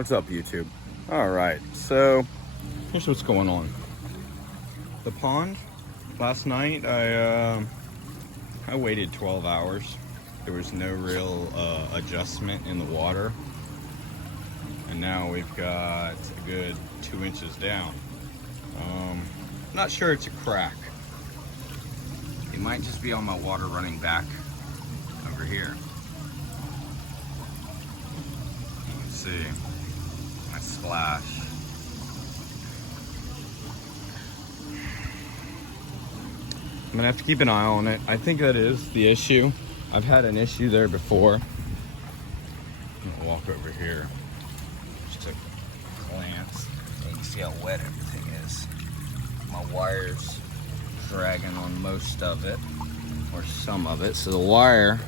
What's up, YouTube? All right, so here's what's going on. The pond, last night I waited 12 hours. There was no real adjustment in the water. And now we've got a good 2 inches down. Not sure it's a crack. It might just be on my water running back over here. You can see my splash. I'm gonna have to keep an eye on it. I think that is the issue. I've had an issue there before. I'm gonna walk over here just to glance. And you can see how wet everything is. My wire's dragging on most of it, or some of it. So the wire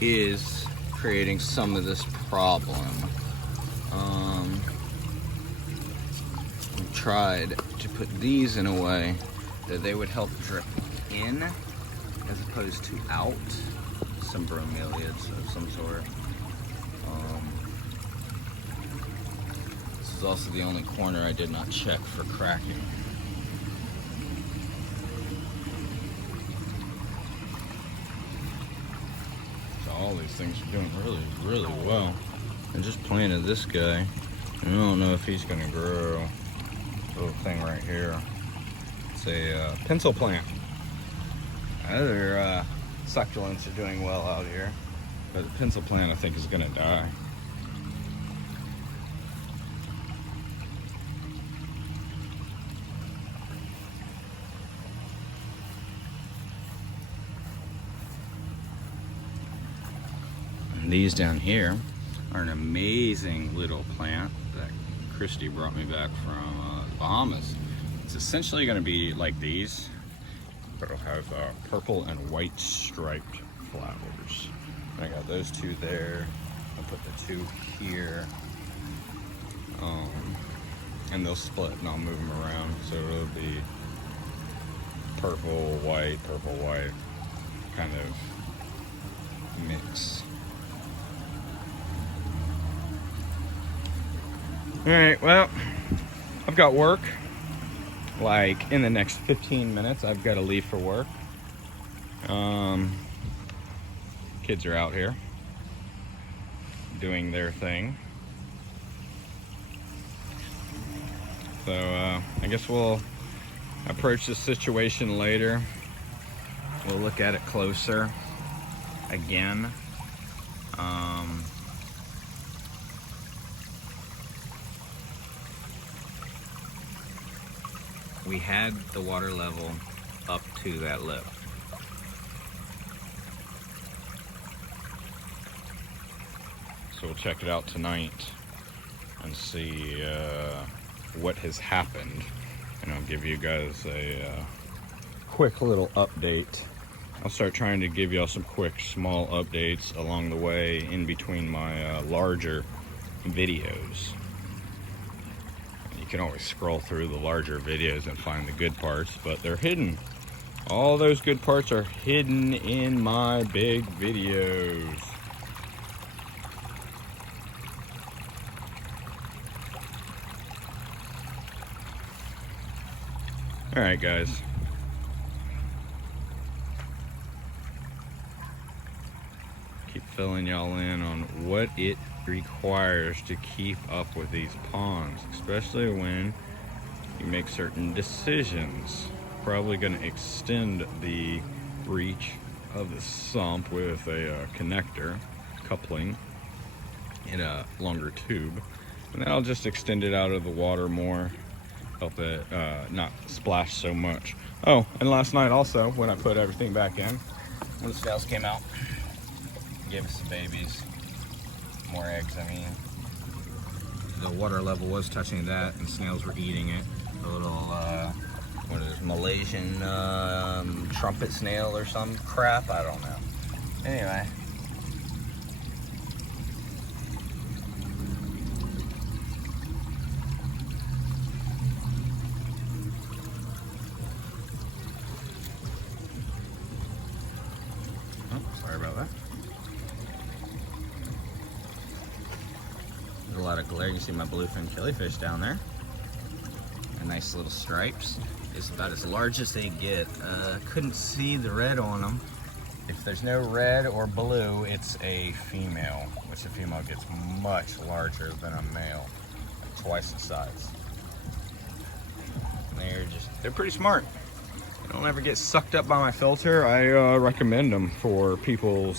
is creating some of this problem. I tried to put these in a way that they would help drip in as opposed to out. Some bromeliads of some sort. This is also the only corner I did not check for cracking. So all these things are doing really, really well. I just planted this guy. I don't know if he's gonna grow. Little thing right here. It's a pencil plant. Other succulents are doing well out here, but the pencil plant I think is gonna die. And these down here are an amazing little plant that Christy brought me back from the Bahamas. It's essentially going to be like these, but it'll have purple and white striped flowers. And I got those two there. I'll put the two here. And they'll split and I'll move them around. So it'll be purple, white kind of mix. Alright, well, I've got work. Like in the next 15 minutes, I've got to leave for work. Kids are out here doing their thing. So I guess we'll approach this situation later. We'll look at it closer again. We had the water level up to that lip. So we'll check it out tonight and see what has happened. And I'll give you guys a quick little update. I'll start trying to give y'all some quick small updates along the way in between my larger videos. You can always scroll through the larger videos and find the good parts, but they're hidden. All those good parts are hidden in my big videos. All right, guys. Keep filling y'all in on what it requires to keep up with these ponds, especially when you make certain decisions. Probably going to extend the reach of the sump with a connector coupling in a longer tube, and then I'll just extend it out of the water more, help it not splash so much. Oh, and last night also, when I put everything back in, when the snails came out, gave us the babies. More eggs, I mean. The water level was touching that, and snails were eating it. A little, what is it, Malaysian trumpet snail or some crap? I don't know. Anyway. Oh, sorry about that. lot of glare. You can see my bluefin killifish down there. And nice little stripes. It's about as large as they get. Couldn't see the red on them. If there's no red or blue, it's a female, which a female gets much larger than a male, like twice the size. And they're pretty smart. They don't ever get sucked up by my filter. I recommend them for people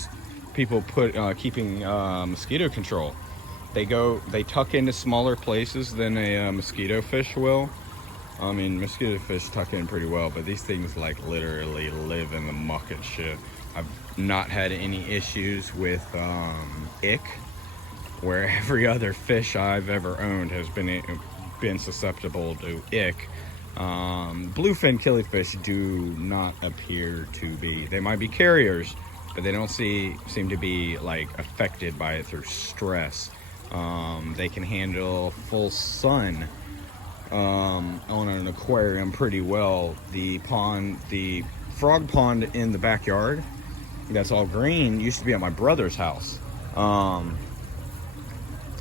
keeping mosquito control. They tuck into smaller places than a mosquito fish will. I mean, mosquito fish tuck in pretty well, but these things like literally live in the muck and shit. I've not had any issues with ick, where every other fish I've ever owned has been susceptible to ick. Bluefin killifish do not appear to be. They might be carriers, but they don't seem to be like affected by it through stress. They can handle full sun on an aquarium pretty well. The frog pond in the backyard, that's all green, used to be at my brother's house.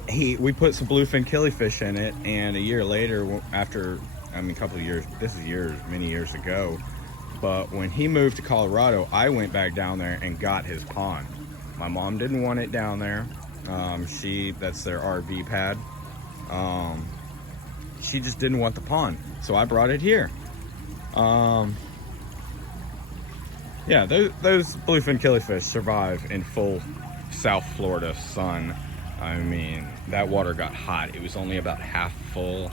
We put some bluefin killifish in it, and a year later, after, I mean, a couple of years, this is many years ago, but when he moved to Colorado, I went back down there and got his pond. My mom didn't want it down there. That's their RV pad. She just didn't want the pond, so I brought it here. Yeah, those bluefin killifish survive in full South Florida sun. I mean, that water got hot. It was only about half full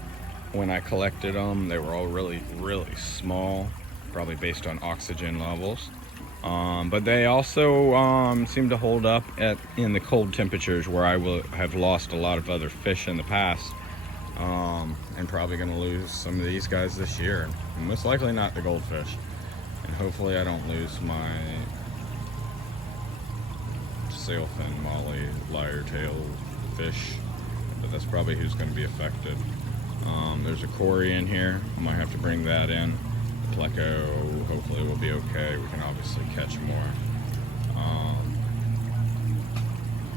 when I collected them. They were all really, really small, probably based on oxygen levels. But they also seem to hold up in the cold temperatures, where I will have lost a lot of other fish in the past. And probably going to lose some of these guys this year. Most likely not the goldfish. And hopefully I don't lose my sailfin, molly, lyre-tail fish. But that's probably who's going to be affected. There's a cory in here. I might have to bring that in. The pleco hopefully will be okay. We can obviously catch more.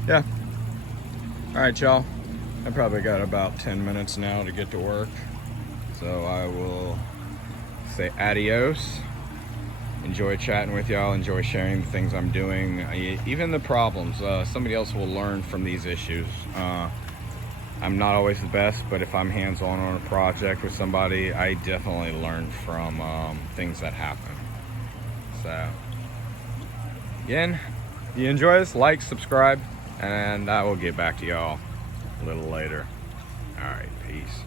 Yeah. Alright, y'all. I probably got about 10 minutes now to get to work. So I will say adios. Enjoy chatting with y'all, enjoy sharing the things I'm doing, even the problems. Somebody else will learn from these issues. I'm not always the best, but if I'm hands-on on a project with somebody, I definitely learn from things that happen. So, again, if you enjoy this, like, subscribe, and I will get back to y'all a little later. All right, peace.